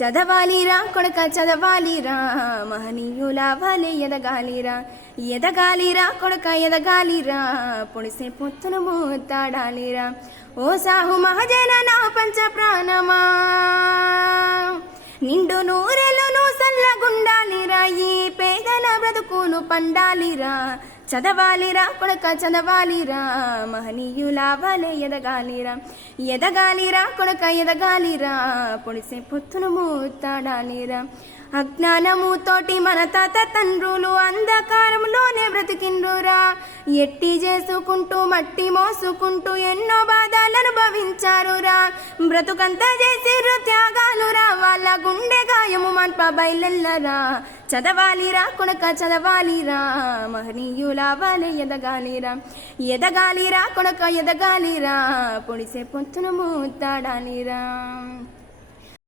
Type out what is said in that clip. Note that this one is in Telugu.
చదవాలిరా కొడుక చదవాలిరా, మహనీయుల వలె ఎదగాలిరా. ఎదగాలిరా కొడుక ఎదగాలిరా, పొడిసే పొత్తును మూతాడాలిరా. ఓ సాహు మహజన నా పంచ ప్రాణమా, నిండు నూరెలును సల్లగుండాలిరా. ఈ పేదల బ్రతుకును పండాలిరా. చదవాలిరా కొడుక చదవాలిరా, మహనీయుల వలె ఎదగాలిరా. ఎదగాలిరా కొడుక ఎదగాలిరా, పొడిసే పొత్తును మూతాడాలిరా. అజ్ఞానము తోటి మన తాత తండ్రులు అంధకారంలోనే బ్రతికిండ్రురా. ఎట్టి చేసుకుంటూ మట్టి మోసుకుంటూ ఎన్నో బాధలు అనుభవించారురా. బ్రతుకంతా చేసిర్రు త్యాగాలురా, వాళ్ళ గుండె గాయము మంట బయలెల్లరా. చదవాలిరా కొడుక చదవాలిరా, మహనీయుల వలె ఎదగాలిరా. ఎదగాలిరా కొడుక ఎదగాలిరా, పొడిసే పొత్తును మూతాడాలిరా.